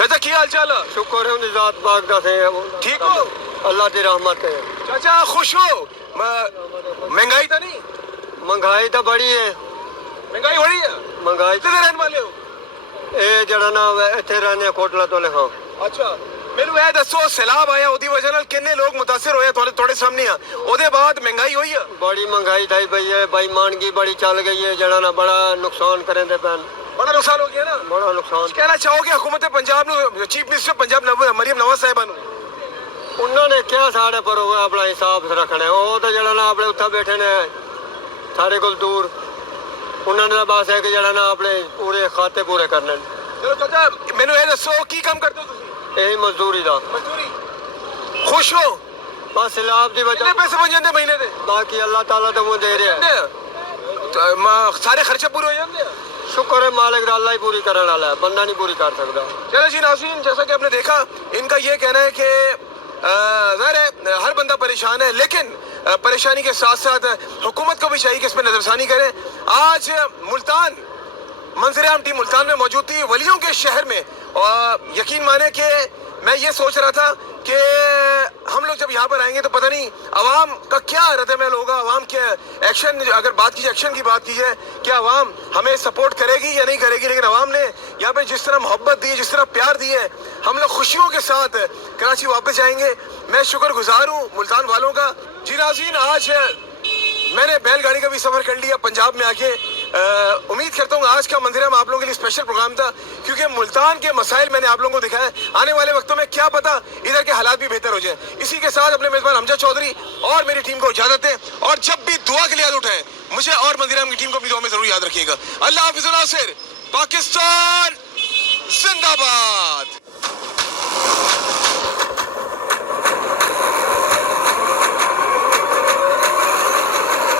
चाचा की हाल चाल है? शुक्र है उनकी जात पाक दा से ठीक हो? अल्लाह की रहमत है। चाचा खुश हो? महंगाई तो नहीं? महंगाई तो बड़ी है। महंगाई बड़ी है? महंगाई कितने रहने वाले हो? ਇਹ ਜਿਹੜਾ ਨਾ ਇੱਥੇ ਰਹਿੰਦੇ ਕੋਟਲਾ ਤੋਂ ਲਿਖਾਂ। ਅੱਛਾ ਮੈਨੂੰ ਇਹ ਦੱਸੋ ਸੈਲਾਬ ਆਇਆ ਉਹਦੀ ਵਜ੍ਹਾ ਨਾਲ ਕਿੰਨੇ ਲੋਕ ਮੁਤਾਸਿਰ ਹੋਏ ਤੁਹਾਡੇ ਸਾਹਮਣੇ ਆ ਉਹਦੇ ਬਾਅਦ ਮਹਿੰਗਾਈ ਹੋਈ ਆ ਬੜੀ ਮਹਿੰਗਾਈ ਥਈ ਪਈ ਹੈ ਬੇਈਮਾਨਗੀ ਬੜੀ ਚੱਲ ਗਈ ਹੈ ਜਿਹੜਾ ਨਾ ਬੜਾ ਨੁਕਸਾਨ ਕਰਦੇ ਪੈਣ बड़ा नुकसान हो गया ना बड़ा नुकसान कहना चाहोगे हुकूमत पंजाब ਨੂੰ ਚੀਫ ਮਿਨਿਸਟਰ ਪੰਜਾਬ ਮਰੀਮ ਨਵਾਜ਼ ਸਾਹਿਬਾ ਨੂੰ ਉਹਨਾਂ ਨੇ ਕਿਹਾ ਸਾਡੇ ਪਰ ਉਹ ਆਪਣਾ ਹਿਸਾਬ ਰੱਖਣਾ ਉਹ ਤਾਂ ਜਿਹੜਾ ਨਾ ਆਪਣੇ ਉੱਥੇ ਬੈਠੇ ਨੇ ਸਾਡੇ ਕੋਲ ਦੂਰ ਉਹਨਾਂ ਨੇ ਬਸ ਹੈ ਕਿ ਜਿਹੜਾ ਨਾ ਆਪਣੇ ਪੂਰੇ ਖਾਤੇ ਪੂਰੇ ਕਰਨੇ ਨੇ ਚਲੋ ਚਾਚਾ ਮੈਨੂੰ ਇਹ ਦੱਸੋ ਕੀ ਕੰਮ ਕਰਦੇ ਹੋ ਤੁਸੀਂ ਇਹੀ ਮਜ਼ਦੂਰੀ ਦਾ ਮਜ਼ਦੂਰੀ ਖੁਸ਼ ਹੋ ਬਸ ਸਲਾਬ ਦੀ ਵਜ੍ਹਾ ਕਿੰਨੇ ਪੈਸੇ ਬਣ ਜਾਂਦੇ ਮਹੀਨੇ ਦੇ ਬਾਕੀ ਅੱਲਾਹ ਤਾਲਾ ਤਾਂ ਉਹ ਦੇ ਰਿਹਾ ਹੈ ਸਾਰੇ ਖਰਚੇ ਪੂਰੇ ਹੋ ਜਾਂਦੇ ਆ शुक्र है मालिक अल्लाह ही पूरी करने वाला है बंदा नहीं पूरी कर सकता चलो जी नाज़रीन जैसा कि आपने देखा इनका ये कहना है कि ज़ाहिर है हर बंदा परेशान है लेकिन परेशानी के साथ साथ हुकूमत को भी चाहिए कि इस पर नज़रसानी करे आज मुल्तान मंजर-ए-आम टीम मुल्तान में मौजूद थी वलियों के शहर में और यकीन माने कि मैं ये सोच रहा था कि हम लोग जब यहाँ पर आएंगे तो पता नहीं अवाम का क्या रद्द-ए-अमल होगा अवाम के एक्शन अगर बात की जाए एक्शन की बात की जाए क्या अवाम हमें सपोर्ट करेगी या नहीं करेगी लेकिन अवाम ने यहाँ पे जिस तरह मोहब्बत दी जिस तरह प्यार दिए हम लोग खुशियों के साथ कराची वापस जाएंगे मैं शुक्रगुजार हूँ मुल्तान वालों का जी नाज़रीन आज मैंने बैलगाड़ी का भी सफ़र कर लिया पंजाब में आके उम्मीद करता हूँ आज का मंदिर में आप लोगों के लिए स्पेशल प्रोग्राम था क्योंकि मुल्तान के मसाइल मैंने आप लोगों को दिखाया आने वाले वक्तों में क्या पता इधर के हालात भी बेहतर हो जाए इसी के साथ अपने मेज़बान हमजा चौधरी और मेरी टीम को इजाज़त दें और जब भी दुआ के लिए याद उठाएं मुझे और मंदिर की टीम को भी दुआ में ज़रूर याद रखिएगा अल्लाह हाफ़िज़ नासिर पाकिस्तान जिंदाबाद।